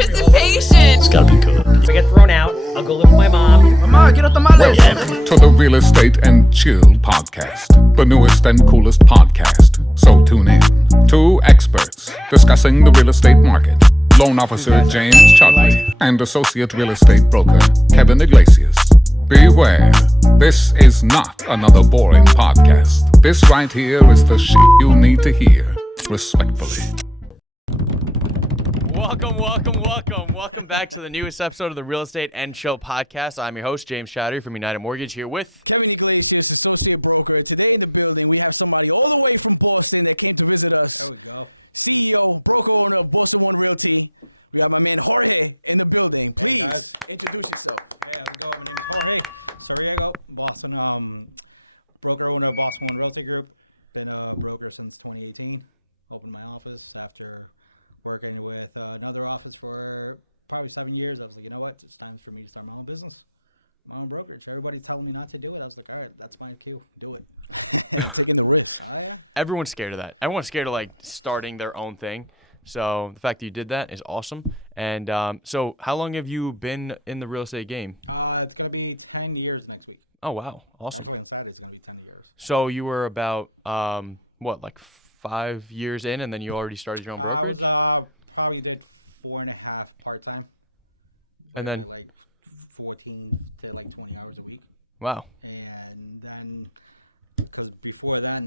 anticipation. It's gotta be good. If I get thrown out, I'll go live with my mom. Mama, get up the tamales. Welcome to the Real Estate and Chill podcast, the newest and coolest podcast. So tune in. Two experts discussing the real estate market. Loan officer James Chudley and associate real estate broker Kevin Iglesias. Beware, this is not another boring podcast. This right here is the shit you need to hear. Respectfully. Welcome back to the newest episode of the Real Estate and Chill podcast. I'm your host, James Chowdhury from United Mortgage, here with... Today in the building, we have somebody all the way from Boston that came to visit us. CEO, broker owner of Boston One Realty. We have my man Jorge in the building. Hey guys, introduce yourself. Hey, how's it going? Jorge, Sariego, Boston, broker owner of Boston One Realty Group. Been a broker since 2018. Opened my office after working with another office for probably 7 years. I was like, you know what, it's time for me to start my own business, my own brokerage. Everybody's telling me not to do it. I was like, all right, that's my cue, do it. Everyone's scared of that. Everyone's scared of, like, starting their own thing. So the fact that you did that is awesome. And so how long have you been in the real estate game? It's going to be 10 years next week. Oh, wow. Awesome. Inside is going to be 10 years. So you were about, like 5 years in, and then you already started your own brokerage? I was, probably did 4.5 part-time. And then? Like 14 to like 20 hours a week. Wow. And then, because before I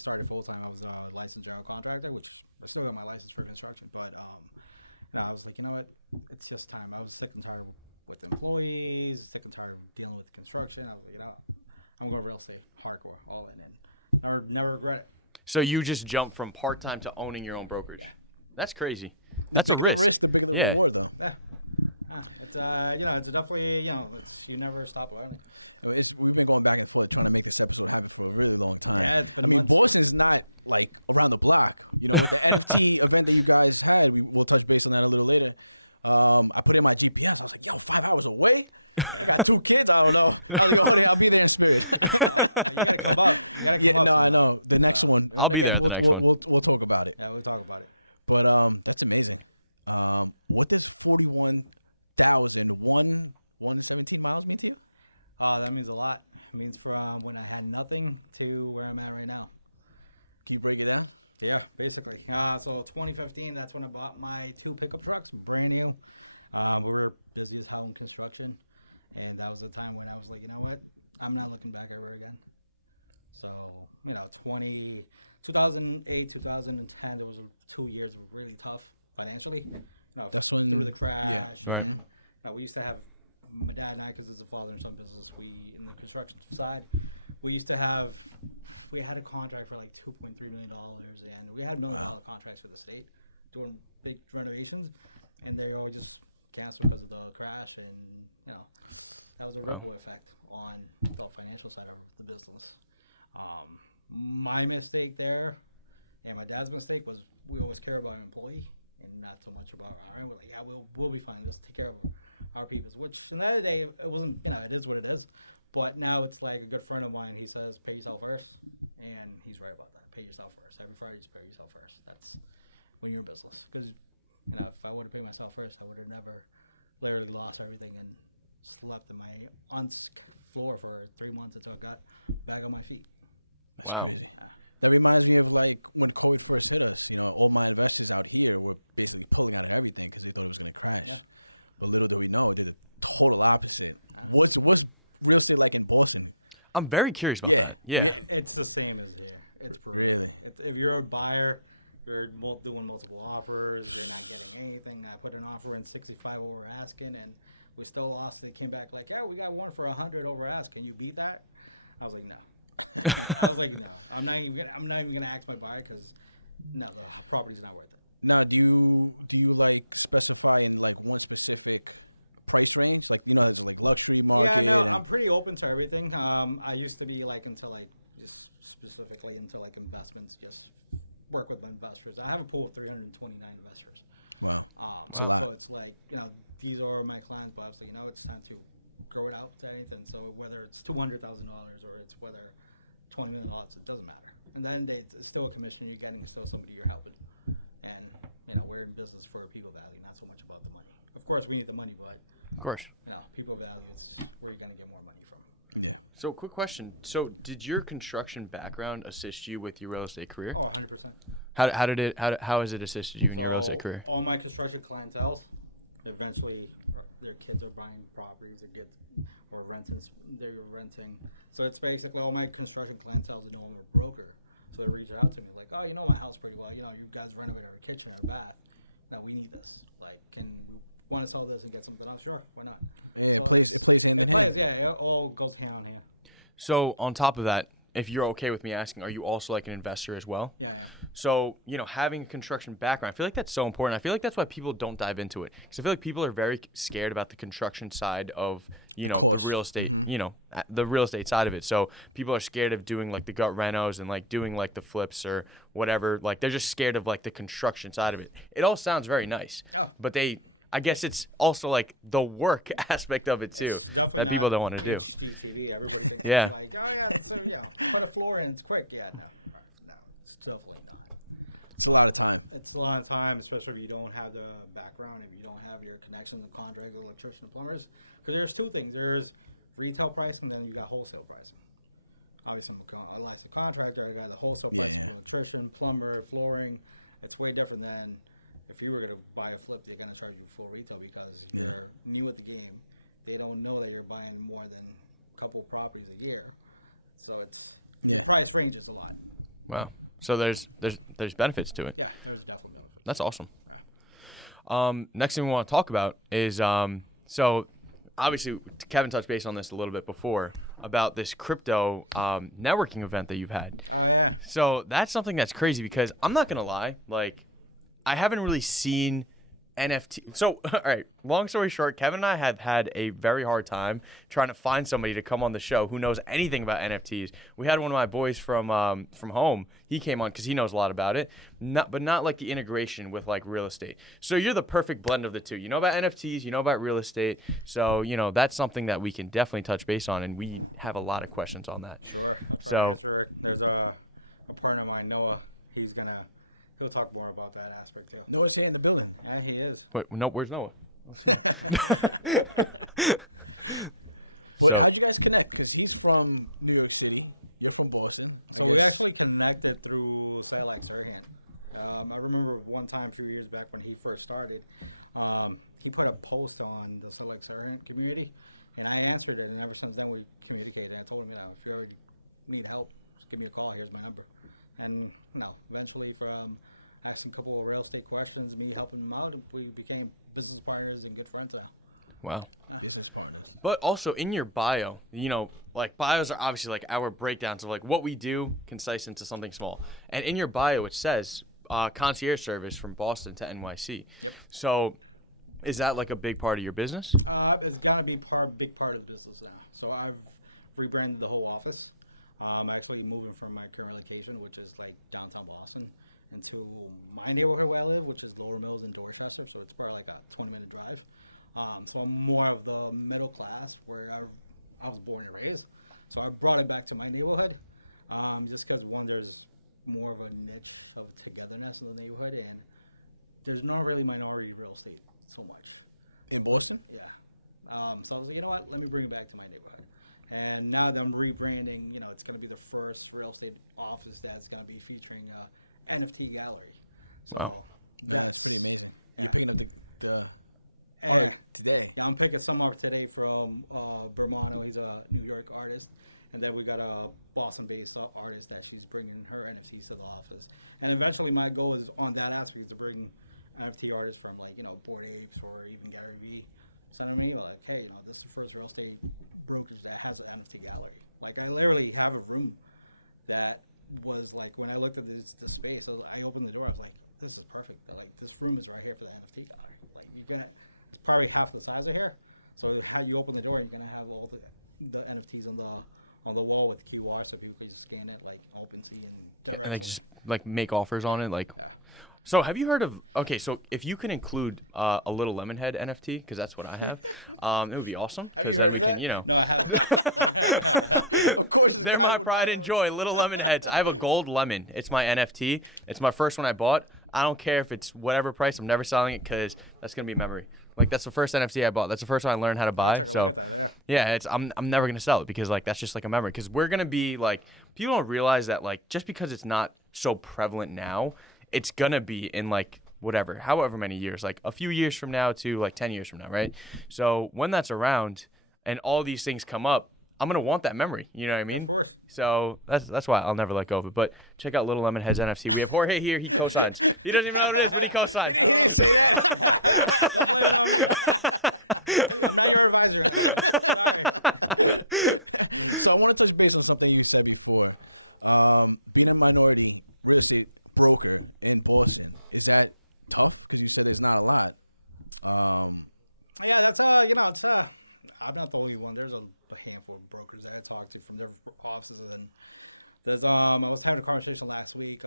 started full-time, I was a licensed general contractor, which I still got my license for construction, but I was like, you know what, it's just time. I was sick and tired with employees, sick and tired of dealing with construction. I was like, you know, I'm going real estate, hardcore, all in, and never regret it. So you just jumped from part-time to owning your own brokerage. That's crazy. That's a risk. Yeah. Yeah. It's it's definitely, you never stop learning. It's going back and forth. It's not like around the block. The NFT event that you guys had, we'll touch base on that a little later. I put in my deep pen. I was away. I got 2 kids. I don't know. I'll be there in school. I know. The next one. I'll be there at the next one. We'll talk about it. Yeah, we'll talk about it. But that's amazing. What does 41,117 miles mean to you? That means a lot. It means from when I had nothing to where I'm at right now. Can you break it down? Yeah, basically. So 2015, that's when I bought my 2 pickup trucks, brand new. We were busy with home construction, and that was the time when I was like, you know what, I'm not looking back ever again. So, 2008, 2010, it was 2 years really tough financially. Through the crash. Right. And, we used to have, my dad and I, because he's a father and son business, in the construction side, we had a contract for like $2.3 million, and we had $1 million contracts for the state doing big renovations, and they all just canceled because of the crash, and that was a ripple effect on the financial side of the business. My mistake there, and my dad's mistake, was we always care about an employee and not so much about our own. We're like, yeah, we'll be fine. Just take care of our people. Which in that day, it wasn't. It is what it is. But now it's like a good friend of mine. He says, "Pay yourself first," and he's right about that. Pay yourself first. Every Friday, just pay yourself first. That's when you're in business. Because if I would have paid myself first, I would have never literally lost everything and slept in my on floor for 3 months until I got back on my feet. Wow. That reminds me of like when Tony first hit us. All my investors out here were basically pulling out everything because we thought it was going to crash. Yeah. But little we know, it's the whole opposite. What's real estate like in Boston? I'm very curious about that. Yeah. It's the same as here. It's brutal. If you're a buyer, you're doing multiple offers, you're not getting anything. I put an offer in 65 over asking, and we still lost. They came back like, yeah, we got one for 100 over asking. Can you beat that? I was like, no. No. I'm not even gonna ask my buyer because no, the property's not worth it. Now, do you like specify in like one specific price range, like is it like luxury? Yeah, no, I'm pretty open to everything. I used to be like into like just specifically into like investments, just work with investors. I have a pool of 329 investors. Wow. So it's like these are my clients, but I was like, it's time to grow it out to anything. So whether it's $200,000 or it's whether $20 million, it doesn't matter. And then it's still a commission you're getting, still somebody you're helping. And we're in business for people value, not so much about the money. Of course, we need the money, but Of course. people value is where you're gonna get more money from. So, quick question. So, did your construction background assist you with your real estate career? Oh, 100%. How has it assisted you in your real estate career? All my construction clientele, eventually, their kids are buying properties, their kids or renting. They're renting. So it's basically all my construction clientele is knowing a broker. So they reach out to me like, oh, you know my house pretty well. You know, you guys renovated our kitchen and our bath. Now we need this. Like, can we want to sell this and get something else? Sure, why not? So, yeah, it all goes hand in hand. So, on top of that, if you're okay with me asking, are you also like an investor as well? Yeah. So, having a construction background, I feel like that's so important. I feel like that's why people don't dive into it. Because I feel like people are very scared about the construction side of, the real estate, the real estate side of it. So people are scared of doing like the gut renos and like doing like the flips or whatever. Like they're just scared of like the construction side of it. It all sounds very nice, but I guess it's also like the work aspect of it too that people don't want to do. Everybody thinks Yeah. like, put a floor in, it's quick. Yeah, no, it's truthfully not. It's a lot of time. It's a lot of time, especially if you don't have the background, if you don't have your connection, the contractor, electrician, plumbers. Because there's two things. There's retail pricing, and then you got wholesale pricing. Obviously, I like the contractor. I got the wholesale pricing for electrician, plumber, flooring. It's way different than if you were going to buy a flip, they're going to charge you full retail because you're new at the game. They don't know that you're buying more than a couple properties a year. So your price ranges a lot. Wow. So there's benefits to it. Yeah, there's definitely benefits. That's awesome. Next thing we want to talk about is so obviously Kevin touched base on this a little bit before about this crypto networking event that you've had. Oh, yeah. So that's something that's crazy because I'm not gonna lie, like I haven't really seen NFT. So, all right, long story short, Kevin and I have had a very hard time trying to find somebody to come on the show who knows anything about NFTs. We had one of my boys from home. He came on because he knows a lot about it, but not like the integration with like real estate. So you're the perfect blend of the two. You know about NFTs, you know about real estate. So, that's something that we can definitely touch base on, and we have a lot of questions on that. Sure. So There's a partner of mine, Noah. He'll talk more about that aspect too. Noah's here in the building. Yeah, he is. wait, no, where's Noah? So How'd you guys connect? Because he's from New York City. You're from Boston. And we actually connected through site like Serhant. I remember one time 2 years back when he first started, he put a post on the Select Serhant community, and I answered it, and ever since then we communicated. I told him, if you need help, just give me a call. Here's my number. And eventually from asking a couple of real estate questions, me helping him out, we became business partners and good friends now. wow. But also in your bio, like bios are obviously like our breakdowns of like what we do, concise into something small. And in your bio, it says Concierge Service from Boston to NYC. So is that like a big part of your business? It's got to be big part of the business now. So I've rebranded the whole office. I'm actually moving from my current location, which is like downtown Boston, into my neighborhood where I live, which is Lower Mills and Dorchester. So it's probably like a 20-minute drive. So I'm more of the middle class where I was born and raised. So I brought it back to my neighborhood, just because one, there's more of a niche of togetherness in the neighborhood, and there's not really minority real estate so much. In Boston? Yeah. So I was like, you know what? Let me bring it back to my neighborhood. And now that I'm rebranding, it's going to be the first real estate office that's going to be featuring NFT Gallery. So, Wow. That's amazing. And you're picking up today. Yeah, I'm picking some up today from Bermano. He's a New York artist. And then we got a Boston-based artist that she's bringing her NFTs to the office. And eventually my goal is on that aspect is to bring NFT artists from Bored Apes or even Gary Vee. Send me like, hey, this is the first real estate brokerage that has an NFT gallery. Like, I literally have a room that was like, when I looked at the space, I opened the door, I was like, this is perfect. Like, this room is right here for the NFT gallery. Like, it's probably half the size of here. So how you open the door, you're gonna have all the NFTs on the wall with QR, so people can scan it, like OpenSea And they just like make offers on it, like. So have you heard of? Okay, so if you can include a Little Lemonhead NFT, because that's what I have, it would be awesome. Because then we can, they're my pride and joy. Little Lemonheads. I have a gold lemon. It's my NFT. It's my first one I bought. I don't care if it's whatever price. I'm never selling it because that's gonna be a memory. Like that's the first NFT I bought. That's the first time I learned how to buy. So yeah, I'm never gonna sell it because like that's just like a memory. Because we're gonna be like, people don't realize that like just because it's not so prevalent now, it's gonna be in like however many years, like a few years from now to like 10 years from now, right? So when that's around and all these things come up, I'm gonna want that memory. You know what I mean? So that's why I'll never let go of it. But check out Little Lemonhead's NFT. We have Jorge here. He co-signs. He doesn't even know what it is, but he co-signs. So I want to touch base on something you said before. Being a minority real estate broker in Boston, is that tough? Because you said it's not a lot. Yeah, that's it's I'm not the only one. There's a handful of brokers that I talked to from different offices, and because I was having a conversation last week.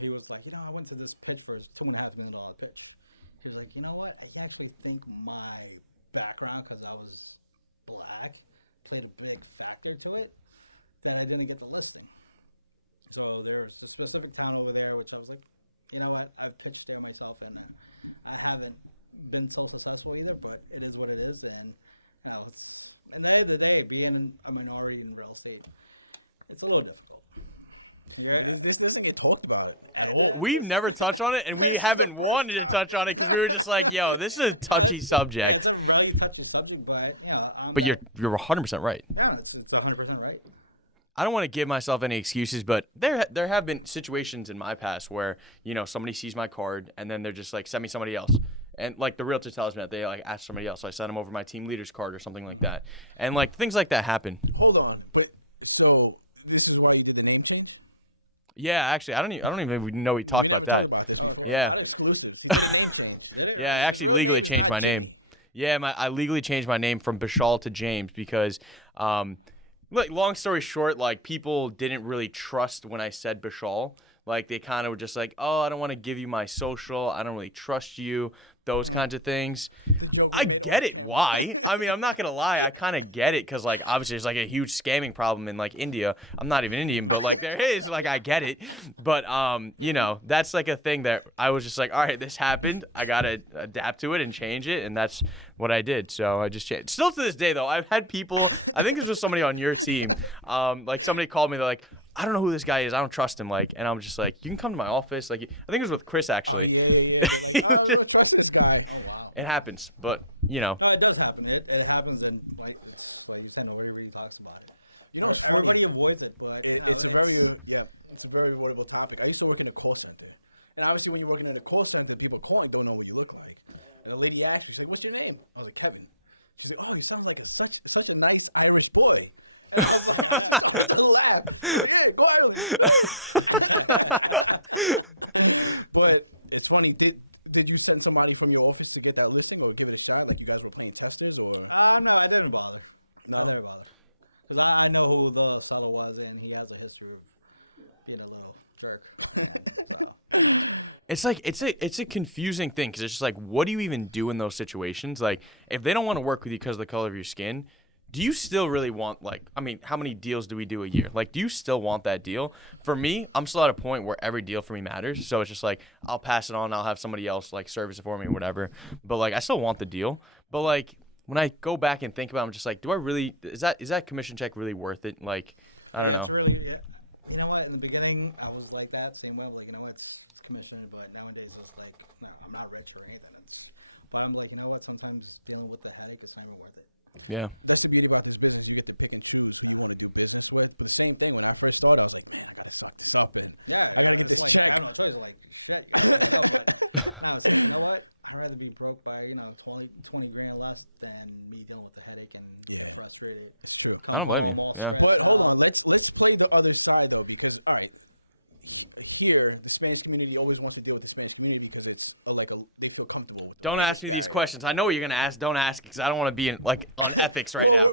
He was like, I went to this pitch for his $2.5 million pitch. He was like, you know what? I can actually think my background, because I was black, played a big factor to it. That I didn't get the listing. So there's a specific town over there, which I was like, you know what? I've pitched there myself, and I haven't been so successful either, but it is what it is. And now, at the end of the day, being a minority in real estate, it's a little difficult. Yeah, this doesn't get talked about. We've never touched on it, and we haven't wanted to touch on it because we were just like, yo, this is a touchy subject. It's a very touchy subject, but, But you're 100% right. Yeah, it's 100% right. I don't want to give myself any excuses, but there have been situations in my past where, somebody sees my card and then they're just like, send me somebody else. And like the realtor tells me that they like ask somebody else. So I send them over my team leader's card or something like that. And like things like that happen. Hold on. But, so this is why you did the name change? Yeah, actually, I don't even know we talked about that. Yeah. Yeah, I actually legally changed my name. Yeah, I legally changed my name from Bishal to James because, like, long story short, like, people didn't really trust when I said Bishal. Like, they kind of were just like, oh, I don't want to give you my social. I don't really trust you. Those kinds of things. I get it. Why? I mean, I'm not going to lie. I kind of get it because, like, obviously there's, like, a huge scamming problem in, like, India. I'm not even Indian, but, like, there is. Like, I get it. But, that's, like, a thing that I was just like, all right, this happened. I got to adapt to it and change it, and that's what I did. So I just changed. Still to this day, though, I've had people, I think this was somebody on your team, like, somebody called me, they're like, I don't know who this guy is. I don't trust him. Like, and I'm just like, you can come to my office. Like, I think it was with Chris actually. It happens, but No, it does happen. It happens, and like you said, nobody talks about it. Everybody avoids it, but it's a very avoidable topic. I used to work in a call center, and obviously when you're working in a call center, people call and don't know what you look like. And the lady asked me, she's like, "What's your name?" I was like, "Kevin." She's like, "Oh, you sound like such a nice Irish boy." But it's funny. Did you send somebody from your office to get that listing, or to the shop, like you guys were playing Texas, or? No, I didn't bother. Because I know who the fellow was, and he has a history of being a little jerk. It's like it's a confusing thing because it's just like, what do you even do in those situations? Like, if they don't want to work with you because of the color of your skin, do you still really want, like, I mean, how many deals do we do a year? Like, do you still want that deal? For me, I'm still at a point where every deal for me matters. So it's just like, I'll pass it on. I'll have somebody else, like, service it for me or whatever. But, like, I still want the deal. But, like, when I go back and think about it, I'm just like, do I really – is that commission check really worth it? Like, I don't know. Really, you know what? In the beginning, I was like that, same way. Like, you know what? It's commission, but nowadays it's like, no, I'm not rich or anything. But I'm like, you know what? Sometimes dealing with the headache is not even worth it. Yeah. That's the beauty about this business. You get to pick and choose who you want to do business with. The same thing when I first started, I was like, yeah, I gotta stop something. Yeah, I gotta get this on I'm like, shit. Now it's like, you know what? I'd rather be broke by, 20 grand less than me dealing with the headache and being frustrated. I don't blame you. Yeah. But hold on, let's play the other side though, because all right, here the Spanish community always wants to deal with the Spanish community because it's they feel comfortable. Don't ask me these questions. I know what you're gonna ask. Don't ask because I don't want to be on ethics right now. I'm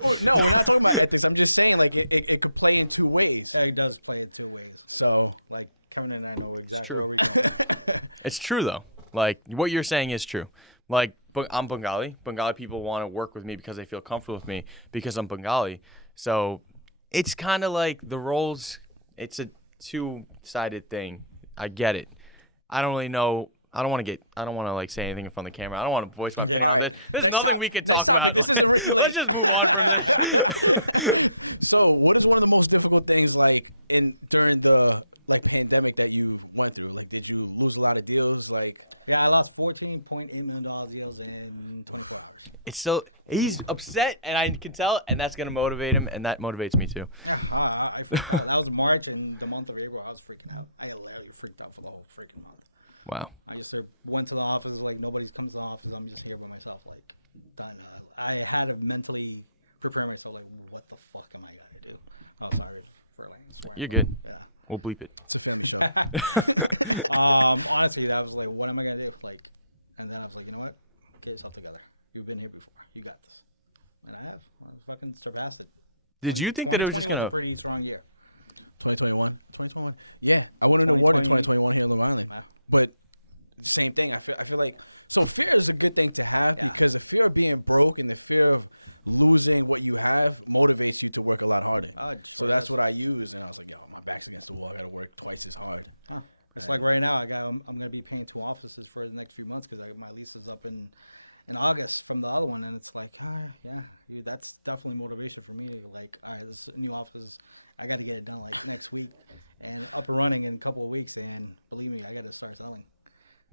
just saying, it could play in two ways. It does play in two ways. So, like, Kevin and I know exactly. It's true. It's true though. Like, what you're saying is true. Like, I'm Bengali. Bengali people want to work with me because they feel comfortable with me because I'm Bengali. So it's kind of like the roles. It's a two-sided thing. I get it. I don't really know. I don't want to like say anything in front of the camera. I don't want to voice my opinion on this. There's nothing we could talk about. Let's just move on from this. So, what is one of the most difficult things like during the pandemic that you went through? Like, did you lose a lot of deals? Like, Yeah, I lost $14.8 million deals in 24 hours. It's still he's upset, and I can tell, and that's gonna motivate him, and that motivates me too. That was March, and the month of April, I was freaking out. I was literally freaked out for the whole freaking month. Wow. I just went to the office, like nobody's comes to the office. I'm just here by myself, like dying. I had to mentally prepare myself, like, what the fuck am I gonna do? I was just really swearing. You're good. Yeah. We'll bleep it. Honestly, I was like, what am I gonna do? Like, and then I was like, you know what? Get yourself together. You've been here before. You got this. And I have. I fucking surpassed it. Did you think that it was just gonna? Pretty strong year. 2021. Yeah, I would have won 2021 here in the Valley, man. But it's the same thing. I feel like fear is a good thing to have because the fear of being broke and the fear of losing what you have motivates you to work a lot harder. So that's what I use, and I was like, yo, my back's against the wall. I gotta work twice as hard. Yeah. It's like right now, I'm gonna be paying 2 offices for the next few months because my lease is up in August from the other one, and it's like, that's definitely motivation for me. Like, this new office, I gotta get it done like next week and up and running in a couple of weeks. And believe me, I gotta start selling.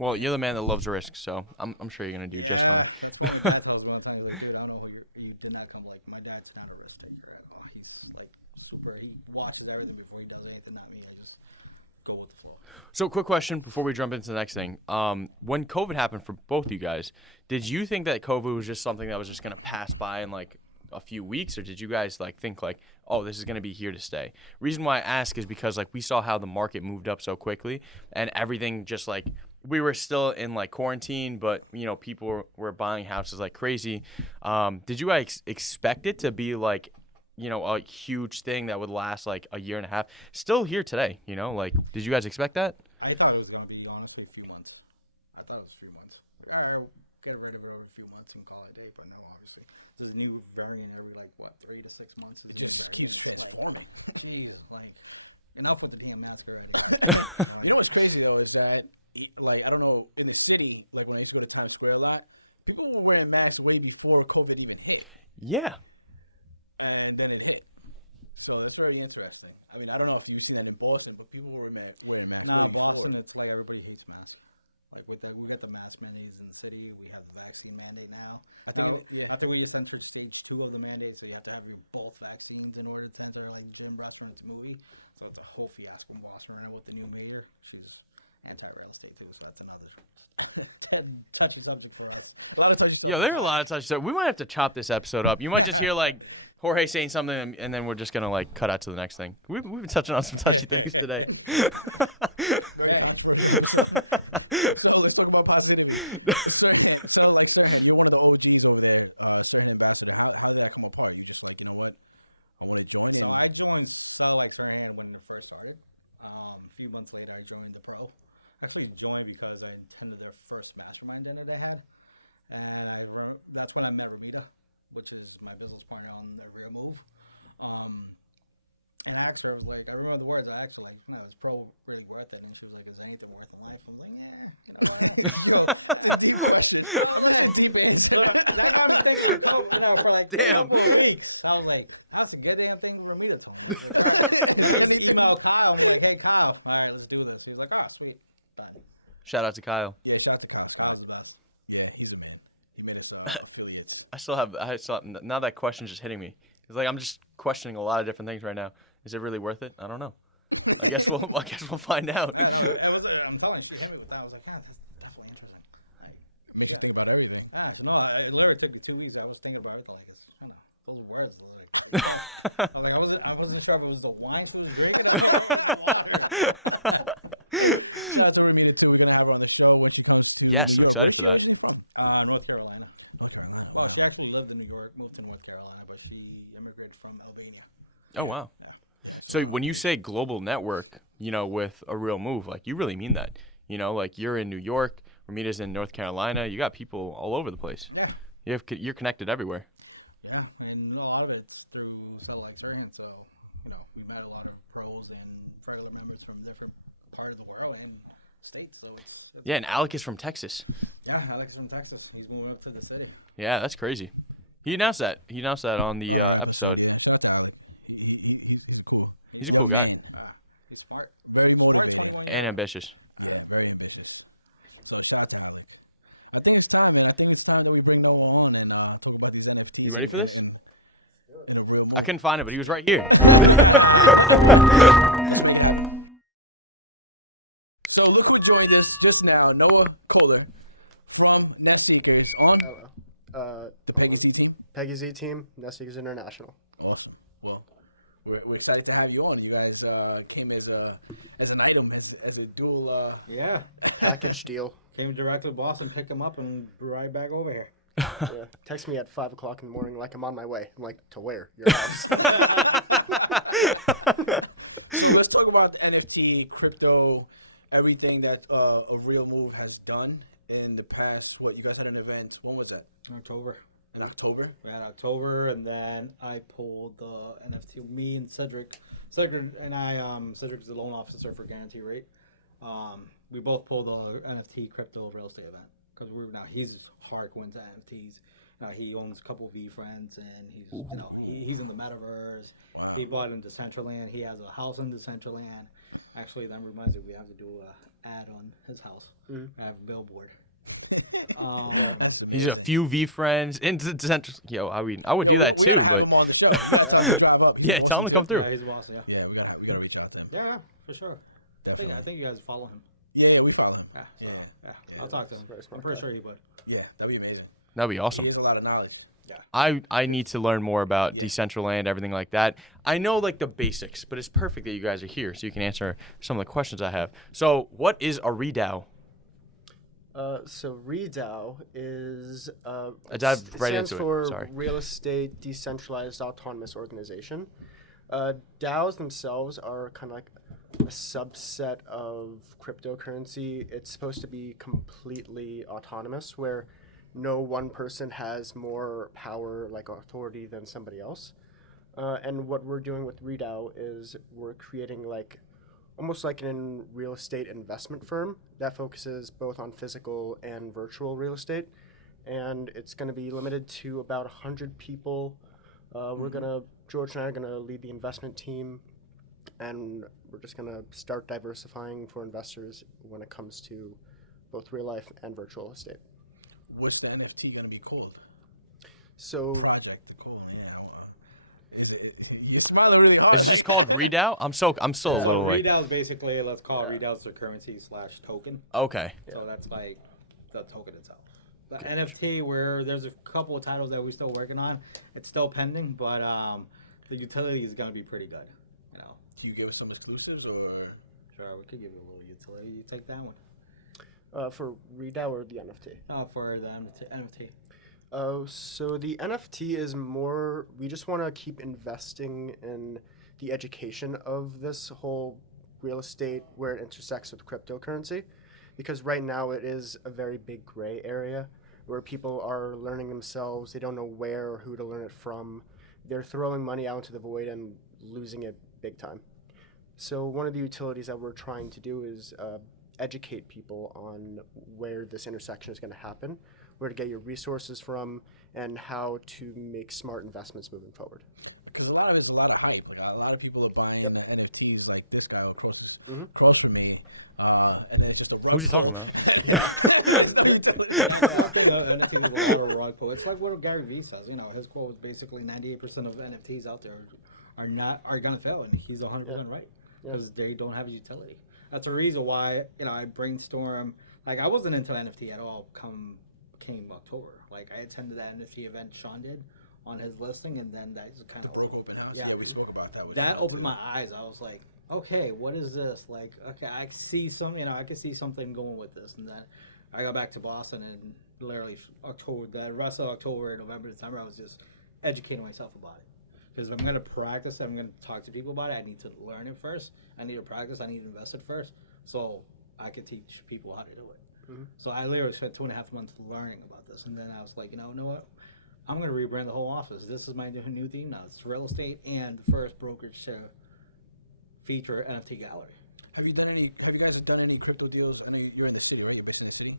Well, you're the man that loves risk, so I'm sure you're gonna do just fine. I was one time like, dude, I don't know who you did not come. Like, my dad's not a risk taker. He's like super. He watches everything before he does anything. Not me. I just go with the flow. So, quick question before we jump into the next thing. When COVID happened for both you guys, did you think that COVID was just something that was just gonna pass by in like a few weeks, or did you guys like think like, oh, this is gonna be here to stay? Reason why I ask is because like we saw how the market moved up so quickly, and everything just like. We were still in like quarantine, but you know, people were buying houses like crazy. Did you guys expect it to be like, you know, a huge thing that would last like a year and a half? Still here today, you know, like, did you guys expect that? I thought it was gonna be honestly a few months. I thought it was a few months. I'll get rid of it over a few months and call it a day, but no, obviously. There's a new variant every like 3 to 6 months is a new variant. Me, like, enough with the damn mask already. You know what's crazy though is that, like, I don't know, in the city, like when I used to go to Times Square a lot, people were wearing masks way before COVID even hit. Yeah. And then it hit. So it's very interesting. I mean, I don't know if you've seen that in Boston, but people were wearing masks. Now way in Boston, before. it's like everybody hates masks. Like we got the mask mandates in the city. We have the vaccine mandate now. I think we just entered stage 2 of the mandate, so you have to have both vaccines in order to enter like Zoom restaurants movie. So it's a whole fiasco in Boston right now with the new mayor. She's anti-real estate too, so that's another touchy subject. Yo, there are a lot of touchy stuff. We might have to chop this episode up. You might just hear like Jorge saying something, and then we're just gonna like cut out to the next thing. We've been touching on some touchy things today. So let's talk about marketing. So like, you're one of the OGs over there, Serhant Boston. How did that come apart? You just like, you know what? I want to join. So I joined Satellite Serhant when it first started. A few months later, I joined the Pro. I actually joined because I attended their first mastermind dinner they had, and that's when I met Rita, which is my business partner on the RealMove. And I asked her, like, I remember the words. I asked her, like, you know, is Pro really worth it? And she was like, is anything worth it life? I was like, yeah. Damn. So I was like, that's a good damn thing for me to talk about. I was like, hey, Kyle, all right, let's do this. He was like, oh, sweet. Bye. Shout out to Kyle. Yeah, shout out to Kyle. Kyle's the best. Yeah, he's the man. He made us affiliates. Now that question's just hitting me. It's like I'm just questioning a lot of different things right now. Is it really worth it? I don't know. I guess we'll find out. I'm telling you, I was like, yeah, that's definitely interesting. You can think about everything. No, it literally took me 2 weeks. I was thinking about it, like, those words. I wasn't sure if it was the wine for the beer. That's what we're going to have on the show when she comes. Yes, I'm excited for that. North Carolina. Well, she actually lived in New York, moved to North Carolina, but she immigrated from Albania. Oh, wow. So when you say global network, you know, with a RealMove, like you really mean that. You know, like you're in New York, Ramita's in North Carolina. You got people all over the place. Yeah. You're connected everywhere. Yeah, and a lot of it's through Satellite Serhant. So, you know, we met a lot of pros and regular members from different parts of the world, and states. So it's Yeah, and Alec is from Texas. yeah, Alex from Texas. He's moving up to the city. Yeah, that's crazy. He announced that. He announced that on the episode. He's a cool guy He's smart. and ambitious. I think it's time, man. I think it's time to bring Noah on. You ready for this? I couldn't find it, but he was right here. So look who joined us just now, Noah Kollar from NetSeekers on the Peggy Z team. Peggy Z team, NetSeekers International. Awesome. Well, we're excited to have you on. You guys came as an item, as a dual. Yeah. Package deal. Came directly to Boston, picked him up, and right back over here. Yeah. Text me at 5 o'clock in the morning like I'm on my way. I'm like, to where? Your house. Let's talk about the NFT, crypto, everything that RealMove has done in the past. What, you guys had an event, when was that? October. In October? We had October, and then I pulled the NFT. Me and Cedric. Cedric is the loan officer for Guarantee Rate. We both pulled the NFT crypto real estate event because he's hardcore into NFTs. He owns a couple of VFriends, and he's in the metaverse. Wow. He bought in Decentraland. He has a house in Decentraland. Actually, that reminds me, we have to do an ad on his house. Mm-hmm. I have a billboard. He's a few VFriends into Central. Yo, I would do that too, but yeah, tell him to come through. Yeah, he's the boss. Yeah. Yeah, we gotta reach out to him. Yeah, for sure. I think you guys follow him. Yeah, we follow him. Yeah. I'll talk to him. I'm pretty sure he would. Yeah, that'd be amazing. That'd be awesome. He has a lot of knowledge. Yeah. I need to learn more about Decentraland, everything like that. I know like the basics, but it's perfect that you guys are here so you can answer some of the questions I have. So, what is a Redow? So Redow is I dived right stands into it. for Sorry. Real Estate Decentralized Autonomous Organization. DAOs themselves are kind of like a subset of cryptocurrency. It's supposed to be completely autonomous, where no one person has more power, like authority, than somebody else. And what we're doing with Redow is we're creating almost like an real estate investment firm that focuses both on physical and virtual real estate. And it's going to be limited to about 100 people. George and I are going to lead the investment team, and we're just going to start diversifying for investors when it comes to both real life and virtual estate. What's the NFT going to be called? So Project, cool, yeah. You're smiling really hard. Is it just called Redow? I'm still a little like. Redow's basically, let's call it Redow's the currency / token. Okay. So that's like the token itself. The NFT, where there's a couple of titles that we're still working on, it's still pending, but the utility is going to be pretty good. Can you give us some exclusives, or? Sure, we could give you a little utility. You take that one. for Redow or the NFT? For the NFT. So the NFT is more, we just want to keep investing in the education of this whole real estate where it intersects with cryptocurrency, because right now it is a very big gray area where people are learning themselves. They don't know where or who to learn it from. They're throwing money out into the void and losing it big time. So one of the utilities that we're trying to do is educate people on where this intersection is going to happen, where to get your resources from, and how to make smart investments moving forward. Because there's a lot of hype. Like, a lot of people are buying NFTs like this guy across from me. And then it's just a Who's he talking about? It's like what Gary Vee says. You know, his quote was basically 98% of NFTs out there are gonna fail, and he's 100% right, because they don't have utility. That's the reason why I brainstorm. Like, I wasn't into NFT at all. Came October. Like, I attended that NFT event Sean did on his listing, and then that just kind of broke open house. Yeah, we spoke about that. That opened my eyes. I was like, okay, what is this? Like, okay, I see I could see something going with this. And then I got back to Boston, and literally the rest of October, November, December, I was just educating myself about it. Because if I'm going to practice it, I'm going to talk to people about it, I need to learn it first. I need to practice. I need to invest it first, so I could teach people how to do it. Mm-hmm. So I literally spent 2.5 months learning about this, and then I was like, you know what? I'm going to rebrand the whole office. This is my new theme now. It's real estate and the first brokerage to feature NFT Gallery. Have you guys done any crypto deals? I know you're in the city, right? You're based in the city.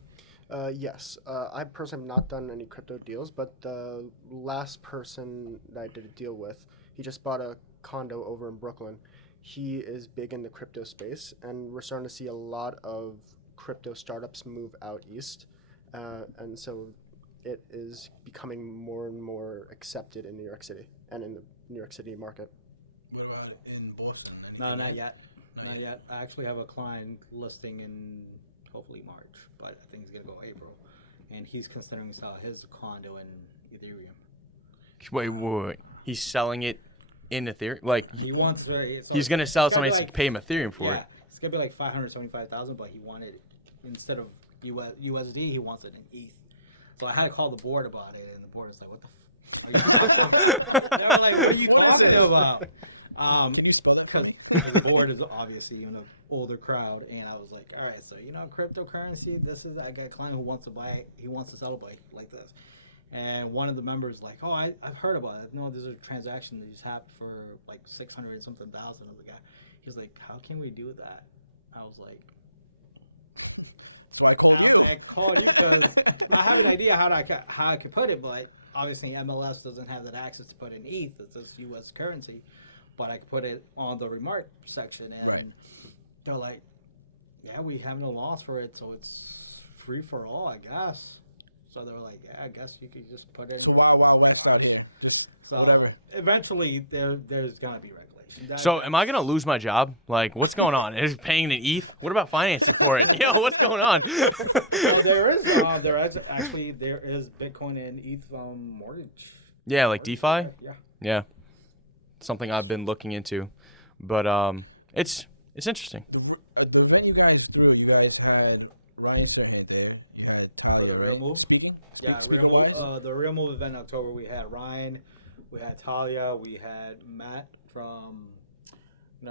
Yes, I personally have not done any crypto deals, but the last person that I did a deal with, he just bought a condo over in Brooklyn. He is big in the crypto space, and we're starting to see a lot of crypto startups move out east, and so it is becoming more and more accepted in New York City and in the New York City market. What about in Boston? No, not yet. Not yet. I actually have a client listing in hopefully March, but I think he's gonna go April, and he's considering sell his condo in Ethereum. Wait. He's selling it in Ethereum? Like, He wants to. he's going to sell it, it's gotta somebody be to pay him Ethereum for yeah, it. it's gonna be like 575,000, but he wanted it instead of USD, he wants it in ETH. So I had to call the board about it, and the board was like, "What the? Are you talking about?" They were like, "What are you talking about?" Can you spell that? Because the board is obviously an older crowd, and I was like, all right, so cryptocurrency. I got a client who wants to buy it. He wants to celebrate like this, and one of the members like, oh, I've heard about it. No, there's a transaction that just happened for like 600 and something thousand of the guy. He was like, how can we do that? I was like, So I called you because I have an idea how I could put it, but obviously MLS doesn't have that access to put in ETH. It's just U.S. currency. But I could put it on the remark section, and they're like, yeah, we have no loss for it, so it's free for all, I guess. So they were like, yeah, I guess you could just put it in So your Wild West out here. So whatever. eventually there's going to be regulation. So am I going to lose my job? Like, what's going on? Is it paying in ETH? What about financing for it? Yo, what's going on? Well, there is Bitcoin and ETH mortgage. Yeah, like DeFi? Yeah. Yeah. Something I've been looking into. But it's interesting. The event you guys threw, you guys had Ryan Serhant there. You had For the RealMove? speaking. Yeah, RealMove. The RealMove event in October, we had Ryan, we had Talia, we had Matt from,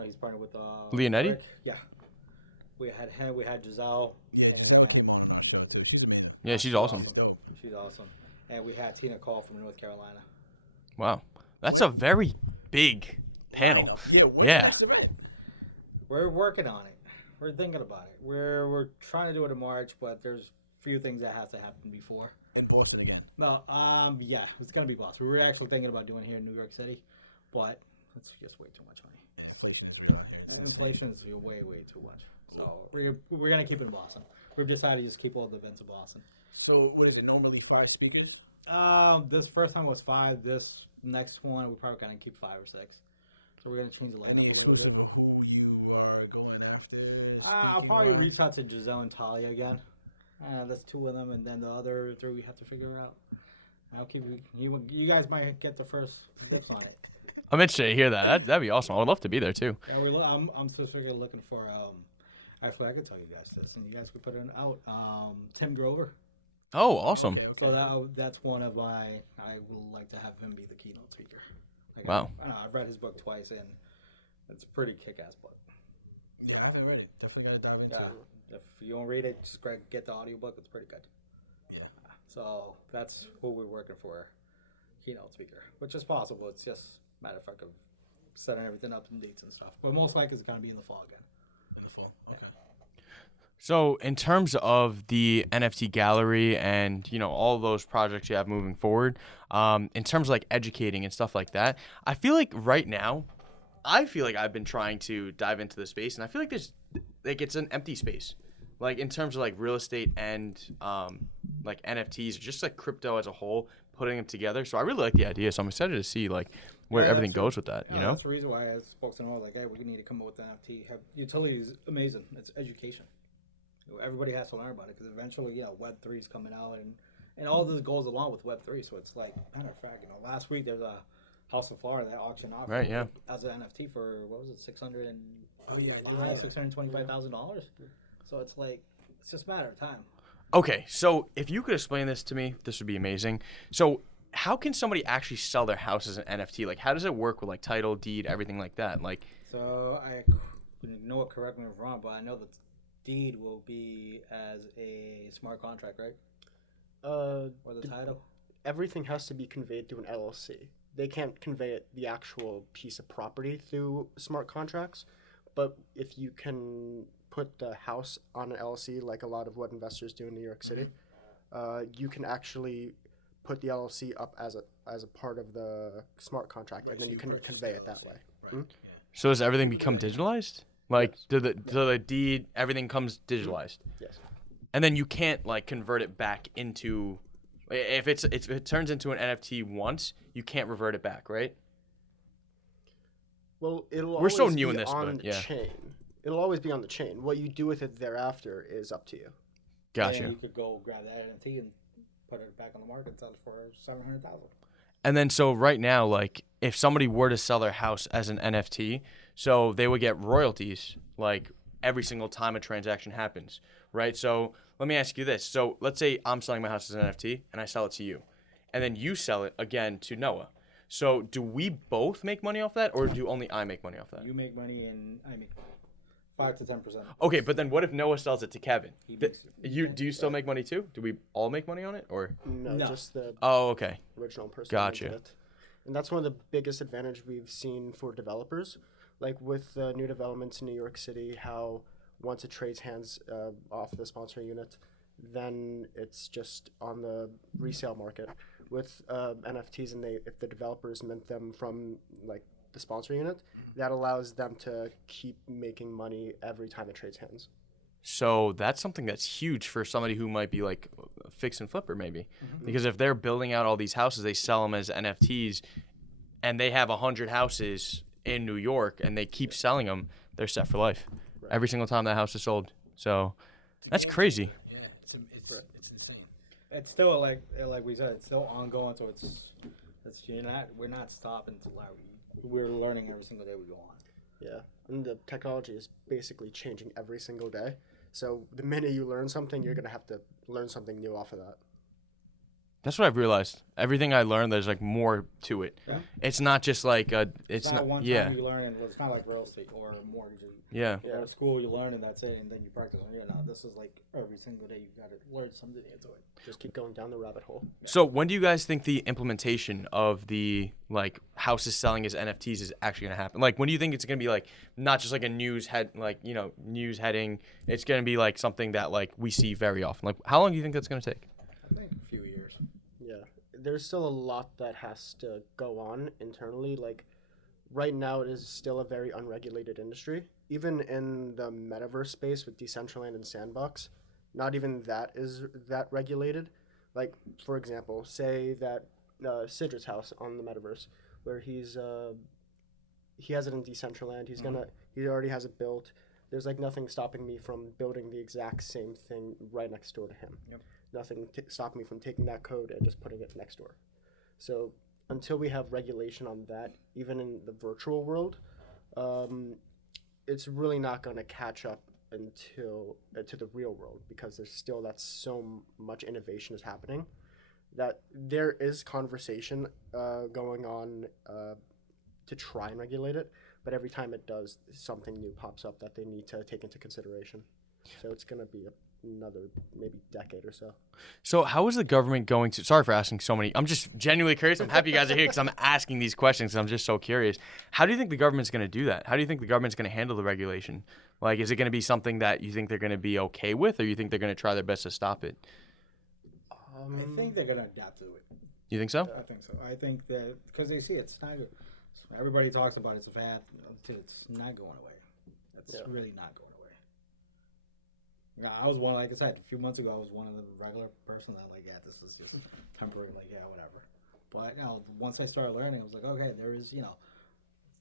he's partnered with Leonetti? Rick. Yeah. We had him, we had Giselle. Yeah, Giselle came on our show too. She's amazing. Yeah, she's awesome. Dope. She's awesome. And we had Tina Cole from North Carolina. Wow. That's a very big panel. Yeah. We're working on it. We're thinking about it. We're trying to do it in March, but there's few things that has to happen before. In Boston again. No, yeah, it's gonna be Boston. We were actually thinking about doing it here in New York City, but it's just way too much money. Inflation is real. And inflation is way too much. So we're gonna keep it in Boston. We've decided to just keep all the events in Boston. So what is it? Normally 5 speakers. This first time was 5. This next one we're probably gonna keep 5 or 6. So we're gonna change the lineup Any a little bit. exclusive of who you are going after? I'll speaking probably about? reach out to Giselle and Talia again. That's 2 of them, and then the other 3 we have to figure out. I'll keep you guys might get the first dips on it. I'm interested to hear that. That'd be awesome. I would love to be there too. Yeah, I'm specifically looking for. Actually, I could tell you guys this, and you guys could put it out. Tim Grover. Oh, awesome. Okay. So that's one of my. I would like to have him be the keynote speaker. Like, Wow. I've read his book twice, and it's a pretty kick-ass book. Yeah, I haven't read it. Definitely gotta dive into Yeah, it. if you don't read it, just get the audiobook. It's pretty good. Yeah. So that's who we're working for, keynote speaker, which is possible. It's just a matter of fact of setting everything up and dates and stuff. But most likely it's going to be in the fall again. In the fall. Okay. So in terms of the NFT gallery and, all those projects you have moving forward, in terms of like educating and stuff like that, I feel like right now, I've been trying to dive into the space, and I feel like it's an empty space, like in terms of like real estate and like NFTs, or just like crypto as a whole, putting them together. So I really like the idea. So I'm excited to see like where Yeah, everything that's goes with that. That's the reason why I spoke to them. I was like, hey, we need to come up with an NFT. Utility is amazing. It's education. Everybody has to learn about it because eventually, Web3 is coming out, and all this goes along with Web3. So it's like, matter of fact, last week there's a House of Florida that auctioned off Right, yeah. as an NFT for what was it, $625,000. $625,000. So it's like it's just a matter of time. Okay, so if you could explain this to me, this would be amazing. So how can somebody actually sell their house as an NFT? Like, how does it work with like title, deed, everything like that? Like, So correct me if I'm wrong, but I know the deed will be as a smart contract, right? Or the title. Everything has to be conveyed through an LLC. They can't convey the actual piece of property through smart contracts, But if you can put the house on an LLC, like a lot of what investors do in New York City, you can actually put the LLC up as a part of the smart contract, and then you can convey it that way. Right. So does everything become digitalized? Like, to the deed, everything comes digitalized. Yes. And then you can't like convert it back into, if it turns into an NFT once, you can't revert it back, right? Well, it'll We're always so new be in this, on but the yeah. chain. It'll always be on the chain. What you do with it thereafter is up to you. Gotcha. And you could go grab that NFT and put it back on the market and sell it for $700,000. And then so right now, like if somebody were to sell their house as an NFT, so they would get royalties like every single time a transaction happens, right? So let me ask you this. So let's say I'm selling my house as an NFT and I sell it to you, and then you sell it again to Noah. So do we both make money off that, or do only I make money off that? You make money and I make 5 to 10%. Okay, but then what if Noah sells it to Kevin? He makes it. Do you still make money too? Do we all make money on it, or? No, No. just the Oh, okay. original person. Gotcha. who did it. And that's one of the biggest advantage we've seen for developers. Like with new developments in New York City, how once it trades hands off the sponsor unit, then it's just on the resale market. With NFTs, and if the developers mint them from like the sponsor unit, that allows them to keep making money every time it trades hands. So that's something that's huge for somebody who might be like a fix and flipper maybe. Because if they're building out all these houses, they sell them as NFTs, and they have 100 houses in New York and they keep selling them, they're set for life. Right. Every single time that house is sold. So that's crazy. Yeah, it's insane. It's still like we said, it's still ongoing. So we're not stopping to we're learning every single day we go on. Yeah, and the technology is basically changing every single day. So the minute you learn something, you're gonna have to learn something new off of that. That's what I've realized. Everything I learned, there's like more to it. Yeah. It's not just like It's not one yeah. time you learn, and it's not like real estate or mortgages. Yeah. You go to school, you learn, and that's it, and then you practice on it. Now this is like every single day you got to learn something into it. Just keep going down the rabbit hole. So when do you guys think the implementation of the like houses selling as NFTs is actually gonna happen? Like when do you think it's gonna be like not just like a news heading? It's gonna be like something that like we see very often. Like how long do you think that's gonna take? I think a few years. Yeah, there's still a lot that has to go on internally. Like right now, it is still a very unregulated industry. Even in the metaverse space with Decentraland and Sandbox, not even that is that regulated. Like for example, say that Sidrad's house on the metaverse, where he has it in Decentraland. He already has it built. There's like nothing stopping me from building the exact same thing right next door to him. Yep. Nothing stopping me from taking that code and just putting it next door. So until we have regulation on that, even in the virtual world, it's really not going to catch up until to the real world, because there's still so much innovation is happening that there is conversation going on to try and regulate it, but every time it does, something new pops up that they need to take into consideration. So it's going to be another maybe decade or so. So how is the government going to, sorry for asking so many, I'm just genuinely curious. I'm happy you guys are here because I'm asking these questions because I'm just so curious. How do you think the government's going to do that? How do you think the government's going to handle the regulation? Like, is it going to be something that you think they're going to be okay with, or you think they're going to try their best to stop it? I think they're gonna adapt to it. You think so? I think so. I think that because they see it's not. Everybody talks about it's a fad. It's not going away. It's really not going away. Yeah, I was one. Like I said, a few months ago, I was one of the regular person that like, yeah, this is just temporary. Like, yeah, whatever. But once I started learning, I was like, okay, there is,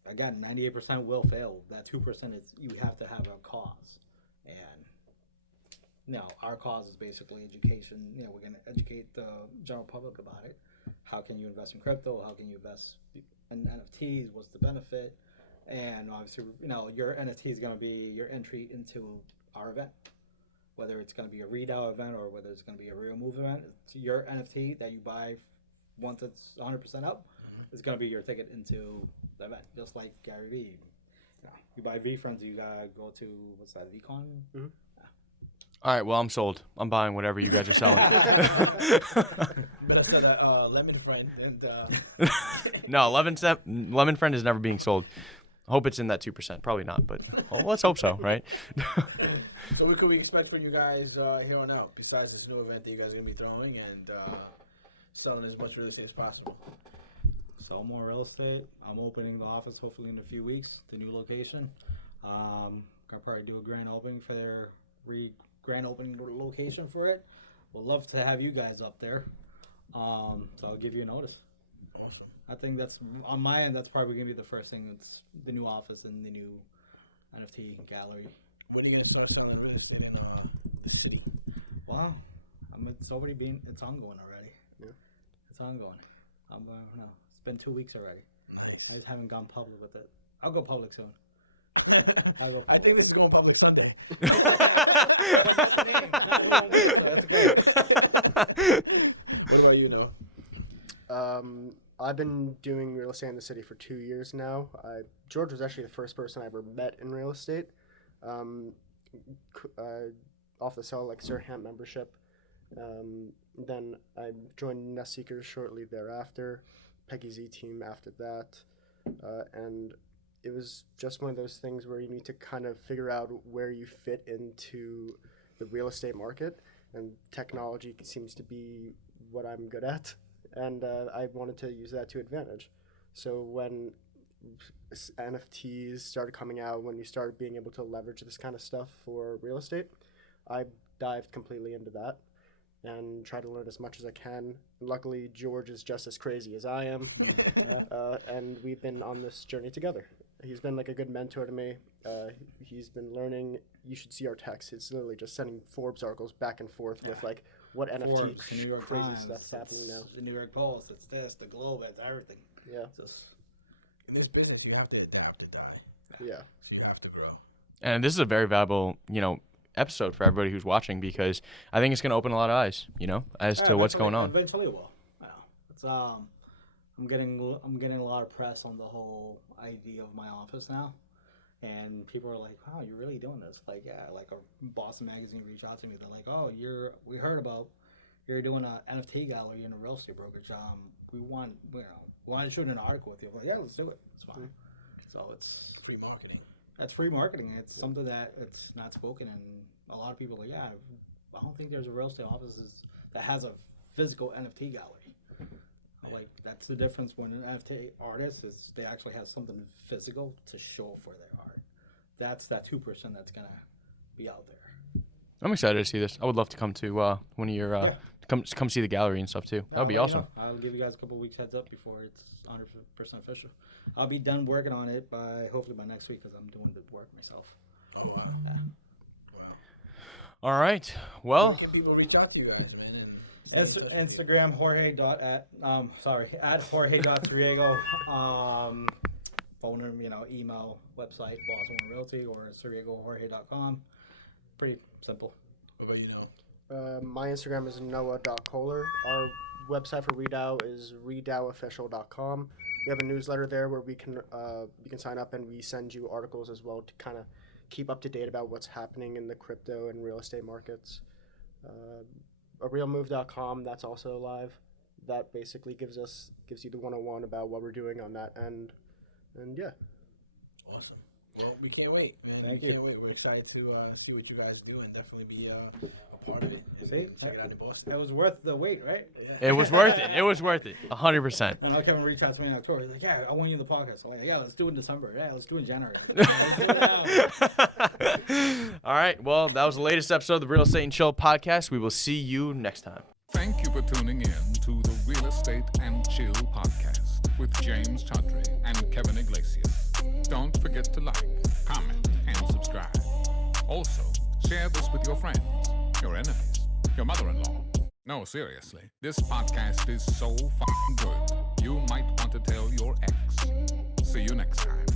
again, 98% will fail. That 2% is you have to have a cause, and our cause is basically education. We're going to educate the general public about it. How can you invest in crypto? How can you invest in NFTs? What's the benefit? And obviously, your NFT is going to be your entry into our event. Whether it's going to be a Redow event or whether it's going to be a RealMove event, it's your NFT that you buy once it's 100% up. It's going to be your ticket into the event. Just like Gary Vee. You buy VFriends, you got to go to, what's that, VCon? Mm-hmm. All right, well, I'm sold. I'm buying whatever you guys are selling. But I've got a lemon friend, and No, Lemon Friend is never being sold. Hope it's in that 2%. Probably not, but let's hope so, right? So what could we expect from you guys here on out, besides this new event that you guys are going to be throwing and selling as much real estate as possible? Sell more real estate. I'm opening the office hopefully in a few weeks, the new location. Gonna probably do a grand opening for their grand opening location for it. We'll love to have you guys up there. So I'll give you a notice. Awesome. I think that's on my end. That's probably gonna be the first thing. It's the new office and the new NFT gallery. When are you gonna start selling real estate in the city? Well, it's ongoing already. Yeah. It's ongoing. No, it's been 2 weeks already. Nice. I just haven't gone public with it. I'll go public soon. I think this is going public Sunday. That's the name. Not who I'm with, so that's good. What about you, though? I've been doing real estate in the city for 2 years now. George was actually the first person I ever met in real estate. Off the sell, like Serhant membership. Then I joined Nest Seekers shortly thereafter, Peggy Z team after that. And it was just one of those things where you need to kind of figure out where you fit into the real estate market. And technology seems to be what I'm good at. And I wanted to use that to advantage. So when NFTs started coming out, when you started being able to leverage this kind of stuff for real estate, I dived completely into that and tried to learn as much as I can. Luckily, George is just as crazy as I am, and we've been on this journey together. He's been like a good mentor to me. He's been learning. You should see our text. It's literally just sending Forbes articles back and forth with like what Forbes, NFT the New York crazy Times, stuff's happening now. The New York Post, it's this, the Globe, it's everything. Yeah. Just In this business, you have to adapt to die. Yeah. So you have to grow. And this is a very valuable, episode for everybody who's watching, because I think it's going to open a lot of eyes, as to what's going on. Eventually, it will. Yeah. It's I'm getting a lot of press on the whole idea of my office now, and people are like, "Wow, you're really doing this?" Like, yeah, like a Boston magazine reached out to me. They're like, "Oh, we heard about you're doing a NFT gallery in a real estate brokerage. We want to shoot an article with you." I'm like, yeah, let's do it. It's fine. So it's Free marketing. That's free marketing. It's something that it's not spoken, and a lot of people are like, yeah, I don't think there's a real estate office that has a physical NFT gallery. I'm like, that's the difference when an NFT artist is they actually have something physical to show for their art. That's that 2% that's gonna be out there. I'm excited to see this. I would love to come to one of your come see the gallery and stuff too. That would be awesome. I'll give you guys a couple weeks heads up before it's 100% official. I'll be done working on it hopefully by next week because I'm doing the work myself. Oh, wow. Yeah. All right. Well, How can people reach out to you guys, man? Instagram at Jorge.Sariego. Phone him, email, website, Boss One Realty, or SariegoJorge.com. Pretty simple. What about you know? My Instagram is noah.kollar. Our website for Redow is redowofficial.com. We have a newsletter there where you can sign up, and we send you articles as well to kind of keep up to date about what's happening in the crypto and real estate markets. RealMove.com, that's also live. That basically gives you the 101 about what we're doing on that end. And yeah. Awesome. Well, we can't wait, man. Thank we you. Can't wait. We're excited to see what you guys do and definitely be a part of it. And See? check it out in Boston. It was worth the wait, right? it was worth it. It was worth it. 100%. And Kevin reached out to me in October. He's like, yeah, I want you in the podcast. I'm like, yeah, let's do it in December. Yeah, let's do it in January. All right. Well, that was the latest episode of the Real Estate and Chill podcast. We will see you next time. Thank you for tuning in to the Real Estate and Chill podcast with James Chaudhry and Kevin Iglesias. Don't forget to like, comment, and subscribe. Also, share this with your friends, your enemies, your mother-in-law. No, seriously, this podcast is so fucking good, you might want to tell your ex. See you next time.